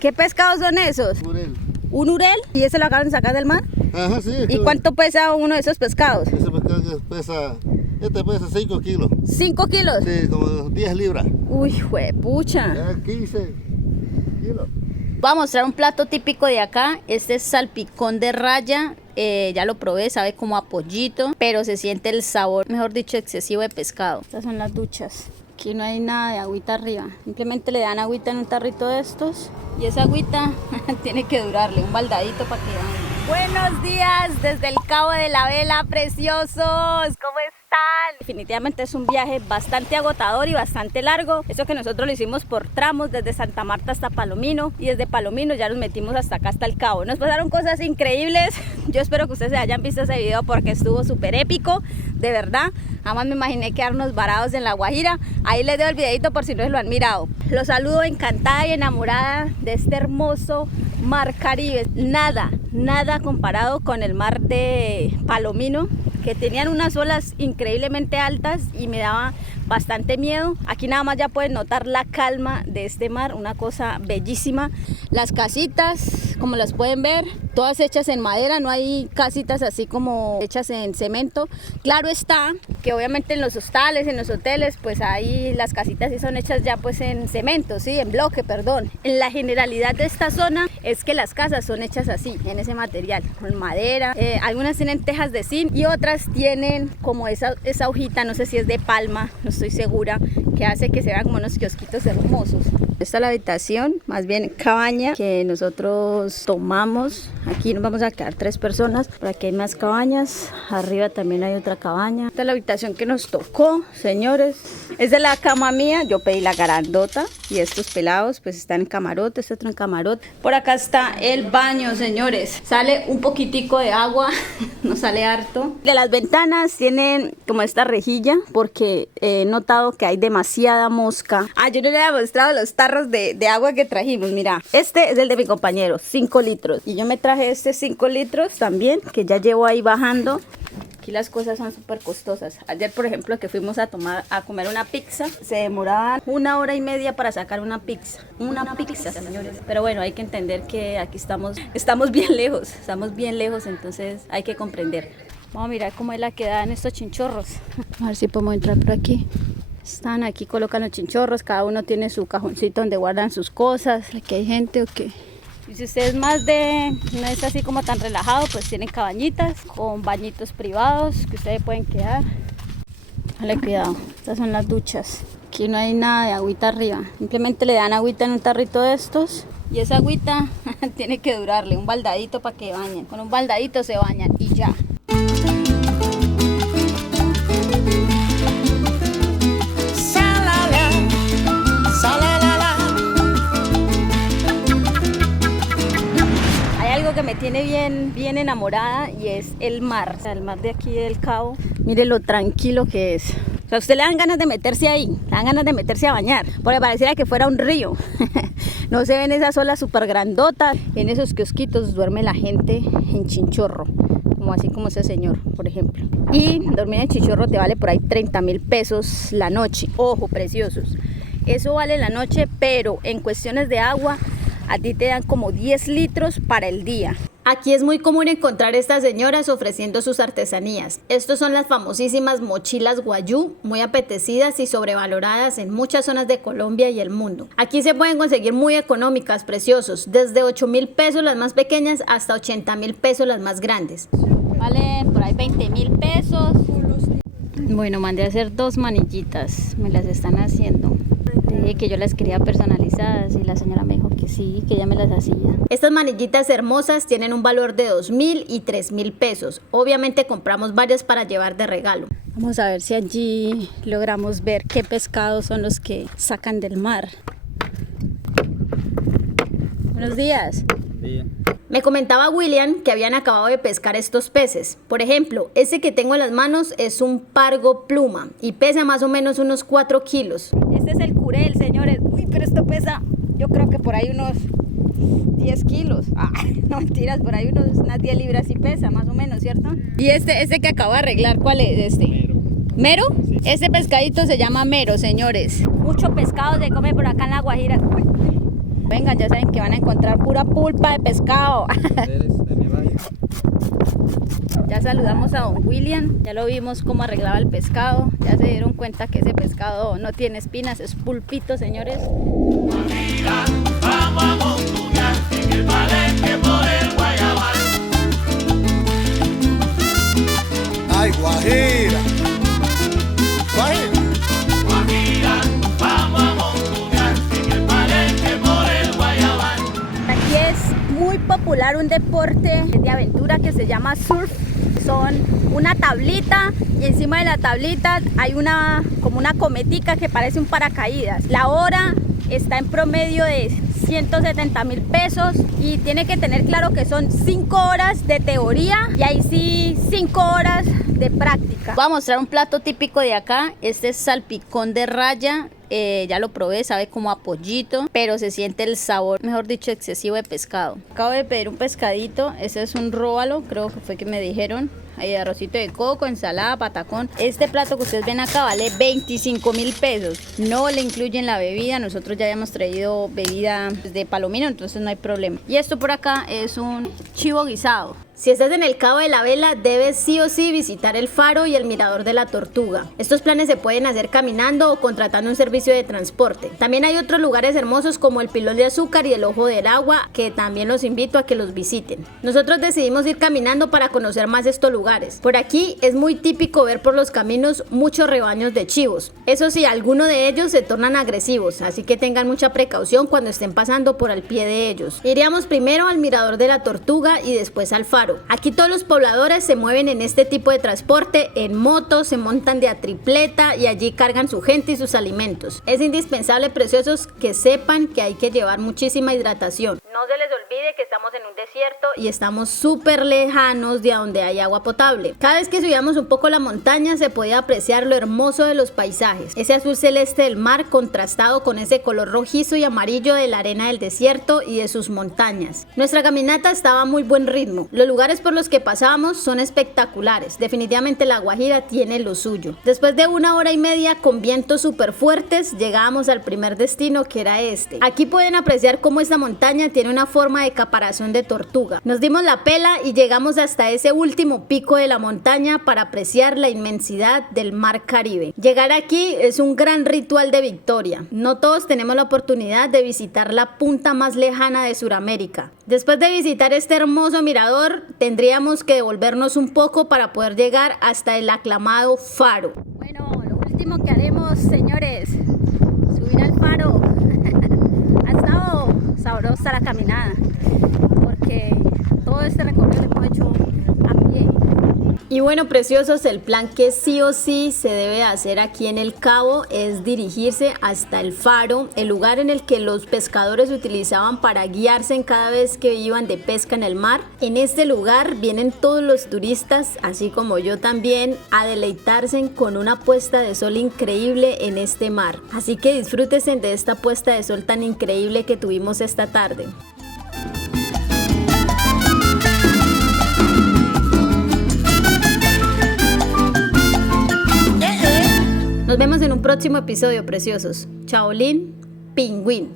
¿Qué pescados son esos? Urel. ¿Un urel? ¿Y ese lo acaban de sacar del mar? Ajá, sí. ¿Y cuánto pesa uno de esos pescados? Ese pescado pesa, este pesa 5 kilos. ¿5 kilos? Sí, como 10 libras. Uy, juepucha. Ya 15 kilos. Voy a mostrar un plato típico de acá. Este es salpicón de raya. Ya lo probé, sabe como a pollito, pero se siente el sabor, mejor dicho, excesivo de pescado. Estas son las duchas. Aquí no hay nada de agüita arriba. Simplemente le dan agüita en un tarrito de estos. Y esa agüita tiene que durarle un baldadito para que vaya. Buenos días desde el Cabo de la Vela, preciosos. ¿Cómo están? Definitivamente es un viaje bastante agotador y bastante largo. Eso que nosotros lo hicimos por tramos, desde Santa Marta hasta Palomino. Y desde Palomino ya nos metimos hasta acá, hasta el Cabo. Nos pasaron cosas increíbles. Yo espero que ustedes hayan visto ese video porque estuvo súper épico. De verdad, jamás me imaginé quedarnos varados en La Guajira. Ahí les dejo el videito por si no lo han mirado. Los saludo encantada y enamorada de este hermoso mar Caribe. Nada comparado con el mar de Palomino, que tenían unas olas increíblemente altas y me daba bastante miedo. Aquí nada más ya pueden notar la calma de este mar, una cosa bellísima. Las casitas, como las pueden ver, todas hechas en madera, no hay casitas así como hechas en cemento. Claro está que obviamente en los hostales, en los hoteles, pues ahí las casitas sí son hechas ya pues en cemento, sí, en bloque, perdón. En la generalidad de esta zona es que las casas son hechas así, en ese material, con madera. Algunas tienen tejas de zinc y otras tienen como esa hojita, no sé si es de palma, no estoy segura, que hace que se vean como unos kiosquitos hermosos. Esta es la habitación, más bien cabaña, que nosotros tomamos. Aquí nos vamos a quedar 3 personas. Por aquí hay más cabañas. Arriba también hay otra cabaña. Esta es la habitación que nos tocó, señores. Es de la cama mía. Yo pedí la grandota. Y estos pelados pues están en camarote, este otro en camarote. Por acá está el baño, señores. Sale un poquitico de agua, no sale harto. De las ventanas tienen como esta rejilla porque he notado que hay demasiada mosca. Yo no le había mostrado los tarros de agua que trajimos. Mira, este es el de mi compañero, 5 litros. Y yo me traje este 5 litros también, que ya llevo ahí bajando. Aquí las cosas son súper costosas. Ayer, por ejemplo, que fuimos a comer una pizza, se demoraban 1 hora y media para sacar una pizza. Una pizza, señores. Pero bueno, hay que entender que aquí estamos bien lejos, entonces hay que comprender. Vamos a mirar cómo es la que dan estos chinchorros. A ver si podemos entrar por aquí. Están aquí, colocan los chinchorros, cada uno tiene su cajoncito donde guardan sus cosas. Aquí hay gente o qué. Y si usted es más no es así como tan relajado, pues tienen cabañitas con bañitos privados que ustedes pueden quedar. Dale cuidado, estas son las duchas. Aquí no hay nada de agüita arriba, simplemente le dan agüita en un tarrito de estos. Y esa agüita tiene que durarle un baldadito para que bañen. Con un baldadito se bañan y ya. Que me tiene bien enamorada y es el mar, o sea, el mar de aquí del Cabo. Mire lo tranquilo que es. O sea, a usted le dan ganas de meterse ahí, le dan ganas de meterse a bañar, porque pareciera que fuera un río. No se ven esas olas súper grandotas. En esos kiosquitos duerme la gente en chinchorro, como así como ese señor, por ejemplo. Y dormir en chinchorro te vale por ahí 30.000 pesos la noche. Ojo, preciosos. Eso vale la noche, pero en cuestiones de agua a ti te dan como 10 litros para el día. Aquí es muy común encontrar estas señoras ofreciendo sus artesanías. Estos son las famosísimas mochilas guayú, muy apetecidas y sobrevaloradas en muchas zonas de Colombia y el mundo. Aquí se pueden conseguir muy económicas, preciosos, desde 8.000 pesos las más pequeñas hasta 80.000 pesos las más grandes. Vale por ahí 20.000 pesos. Bueno, mandé a hacer 2 manillitas, me las están haciendo. Dije que yo las quería personalizadas y la señora me dijo que sí, que ella me las hacía. Estas manillitas hermosas tienen un valor de 2.000 y 3.000 pesos. Obviamente compramos varias para llevar de regalo. Vamos a ver si allí logramos ver qué pescados son los que sacan del mar. Buenos días. Bien. Me comentaba William que habían acabado de pescar estos peces. Por ejemplo, ese que tengo en las manos es un pargo pluma y pesa más o menos unos 4 kilos. Este es el curel, señores. Uy, pero esto pesa, yo creo que por ahí unos 10 kilos. No mentiras, por ahí unas 10 libras sí pesa, más o menos, ¿cierto? Y este que acabo de arreglar, ¿cuál es este? Mero. ¿Mero? Sí. Este pescadito se llama mero, señores. Mucho pescado se come por acá en La Guajira. Uy. Vengan, ya saben que van a encontrar pura pulpa de pescado. Ya saludamos a don William, ya lo vimos cómo arreglaba el pescado. Ya se dieron cuenta que ese pescado no tiene espinas, es pulpito, señores. Guajira, vamos a montuñar en el Palenque por el Guayabal. Ay, Guajira. Guajira. Guajira, vamos a montuñar en el Palenque por el Guayabal. Aquí es muy popular un deporte de aventura que se llama surf. Son una tablita y encima de la tablita hay como una cometica que parece un paracaídas. La hora está en promedio de 170.000 pesos y tiene que tener claro que son 5 horas de teoría y ahí sí 5 horas de práctica. Voy a mostrar un plato típico de acá. Este es salpicón de raya. Ya lo probé, sabe como a pollito, pero se siente el sabor, mejor dicho, excesivo de pescado. Acabo de pedir un pescadito, ese es un róbalo, creo que fue que me dijeron. Hay arrocito de coco, ensalada, patacón. Este plato que ustedes ven acá vale 25.000 pesos. No le incluyen la bebida. Nosotros ya habíamos traído bebida de Palomino, entonces no hay problema. Y esto por acá es un chivo guisado. Si estás en el Cabo de la Vela, debes sí o sí visitar el Faro y el Mirador de la Tortuga. Estos planes se pueden hacer caminando o contratando un servicio de transporte. También hay otros lugares hermosos como el Pilón de Azúcar y el Ojo del Agua, que también los invito a que los visiten. Nosotros decidimos ir caminando para conocer más estos lugares. Por aquí es muy típico ver por los caminos muchos rebaños de chivos. Eso sí, algunos de ellos se tornan agresivos, así que tengan mucha precaución cuando estén pasando por al pie de ellos. Iríamos primero al Mirador de la Tortuga y después al Faro. Aquí todos los pobladores se mueven en este tipo de transporte, en motos, se montan de a tripleta y allí cargan su gente y sus alimentos. Es indispensable, preciosos, que sepan que hay que llevar muchísima hidratación. No se les olvide que estamos en un desierto y estamos súper lejanos de donde hay agua potable. Cada vez que subíamos un poco la montaña se podía apreciar lo hermoso de los paisajes. Ese azul celeste del mar contrastado con ese color rojizo y amarillo de la arena del desierto y de sus montañas. Nuestra caminata estaba a muy buen ritmo. Los lugares por los que pasábamos son espectaculares. Definitivamente la Guajira tiene lo suyo. Después de 1 hora y media con vientos súper fuertes, llegábamos al primer destino, que era este. Aquí pueden apreciar cómo esta montaña tiene una forma de caparazón de tortuga. Nos dimos la pela y llegamos hasta ese último pico de la montaña para apreciar la inmensidad del mar Caribe. Llegar aquí es un gran ritual de victoria. No todos tenemos la oportunidad de visitar la punta más lejana de Sudamérica. Después de visitar este hermoso mirador, tendríamos que devolvernos un poco para poder llegar hasta el aclamado Faro. Bueno, lo último que haremos, señores, subir al Faro. Ha estado sabrosa la caminada, porque todo este recorrido lo hemos hecho a pie. Y bueno, preciosos, el plan que sí o sí se debe hacer aquí en el Cabo es dirigirse hasta el Faro, el lugar en el que los pescadores utilizaban para guiarse en cada vez que iban de pesca en el mar. En este lugar vienen todos los turistas, así como yo también, a deleitarse con una puesta de sol increíble en este mar. Así que disfrútense de esta puesta de sol tan increíble que tuvimos esta tarde. Nos vemos en un próximo episodio, preciosos. Chaolín, pingüín.